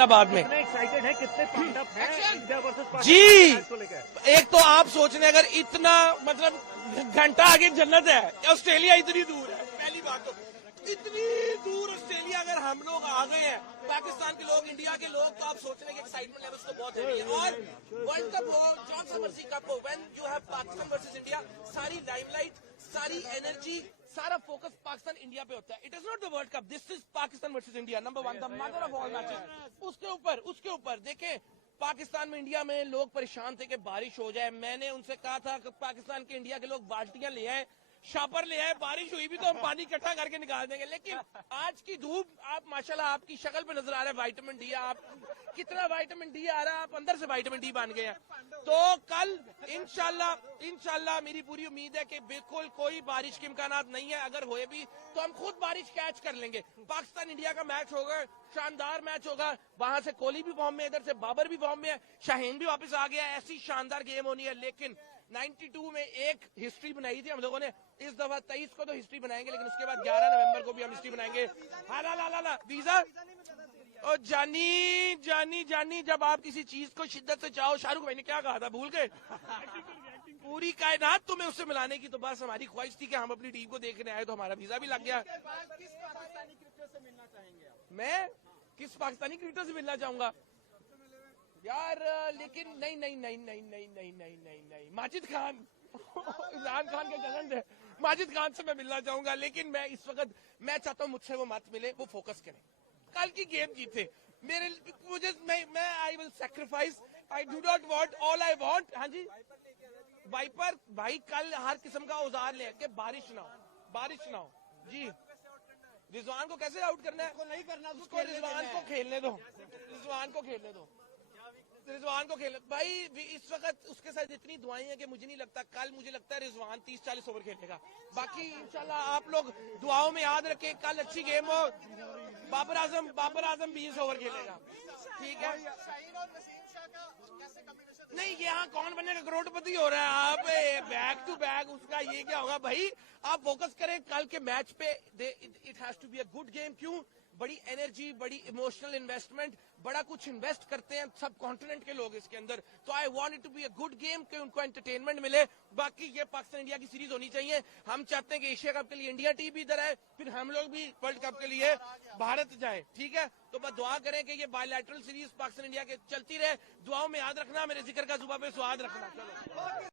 लेना बाद में। एक्साइटेड है, कितने pumped up हैं इंडिया वर्सेस पाकिस्तान जी, मैच को लेकर? एक तो आप सोच रहे हैं अगर इतना मतलब घंटा आगे जन्नत है, ऑस्ट्रेलिया इतनी दूर है, पहली बात तो इतनी दूर ऑस्ट्रेलिया अगर हम लोग आ गए हैं, पाकिस्तान के लोग, इंडिया के लोग, तो आप सोच रहे हैं कि एक्साइटमेंट लेवल्स तो बहुत है। और वर्ल्ड कप हो, जॉन सा मर्जी कप हो, when you have Pakistan versus India, सारी लाइमलाइट, सारी एनर्जी, सारा फोकस पाकिस्तान इंडिया पे होता है। It is not the world cup, this is Pakistan versus India, number one, the mother of all matches. उसके ऊपर देखें, पाकिस्तान में इंडिया में लोग परेशान थे कि बारिश हो जाए। मैंने उनसे कहा था कि पाकिस्तान के इंडिया के लोग बाल्टियां ले आए, शापर ले आए, बारिश हुई भी तो हम पानी इकट्ठा करके निकाल देंगे। लेकिन आज की धूप, आप माशाल्लाह आपकी शक्ल पे नजर आ रहा है विटामिन डी, आप कितना विटामिन डी आ रहा है, आप अंदर से विटामिन डी बन गए हैं। तो कल इंशाल्लाह मेरी पूरी उम्मीद है कि बिल्कुल कोई बारिश के इम्कानात नहीं है, अगर होए भी तो हम खुद बारिश कैच कर लेंगे। पाकिस्तान इंडिया का मैच होगा, शानदार मैच होगा, वहां से कोहली भी फॉर्म में, इधर से बाबर भी फॉर्म में है, शाहीन भी वापस आ गया, ऐसी शानदार गेम होनी है। लेकिन 92 में एक हिस्ट्री बनाई थी हम लोगों ने, इस दफा 23 को तो हिस्ट्री बनाएंगे, लेकिन उसके बाद 11 नवंबर को भी हम हिस्ट्री बनाएंगे। हाला वीजा और जानी जब आप किसी चीज को शिद्दत से चाहो, शाहरुख भाई ने क्या कहा था भूल गए? पूरी कायनात तुम्हें उससे मिलाने की, तो बस हमारी ख्वाहिश थी कि हम अपनी टीम को देखने आए, तो हमारा वीजा भी लग गया। किस पाकिस्तानी क्रिकेटर से मिलना चाहेंगे आप? मैं किस पाकिस्तानी क्रिकेटर से मिलना चाहूंगा यार? लेकिन नहीं, माजिद खान इमरान खान के कजन थे, माजिद खान से मैं मिलना चाहूंगा। लेकिन मैं इस वक्त मैं चाहता हूं मुझसे वो मत मिले, वो फोकस करें, कल की गेम जीते। मुझे मैं I will sacrifice, I do not want, all I want. हाँ जी, वाइपर भाई कल हर किस्म का औजार ले के बारिश ना हो जी। रिजवान को कैसे आउट करना है? नहीं करना, उसको रिजवान को खेलने दो, रिजवान को खेल भाई। इस वक्त उसके साथ इतनी दुआएं हैं कि मुझे नहीं लगता, कल मुझे लगता है रिजवान 30-40 ओवर खेलेगा। बाकी इंशाल्लाह आप लोग दुआओं में याद रखें, कल अच्छी गेम हो। बाबर आजम 20 ओवर खेलेगा, ठीक है? नहीं, यहाँ कौन बनेगा करोड़पति हो रहा है, आप बैक टू बैक उसका ये क्या होगा भाई? आप फोकस करें कल के मैच पे, it has to be a good game. क्यों? बड़ी एनर्जी, बड़ी इमोशनल इन्वेस्टमेंट, बड़ा कुछ इन्वेस्ट करते हैं सब कॉन्टिनेंट के लोग इसके अंदर, तो I want it to be a good game कि उनको एंटरटेनमेंट मिले। बाकी ये पाकिस्तान इंडिया की सीरीज होनी चाहिए। हम चाहते हैं कि एशिया कप के लिए इंडिया टीम भी इधर आए, फिर हम लोग भी वर्ल्ड कप के लिए भारत जाए, ठीक है? तो बस दुआ करें कि ये बायलैटरल सीरीज पाकिस्तान इंडिया के चलती रहे। दुआओं में याद रखना, मेरे जिक्र का जुबान पे स्वाद रखना। चलो।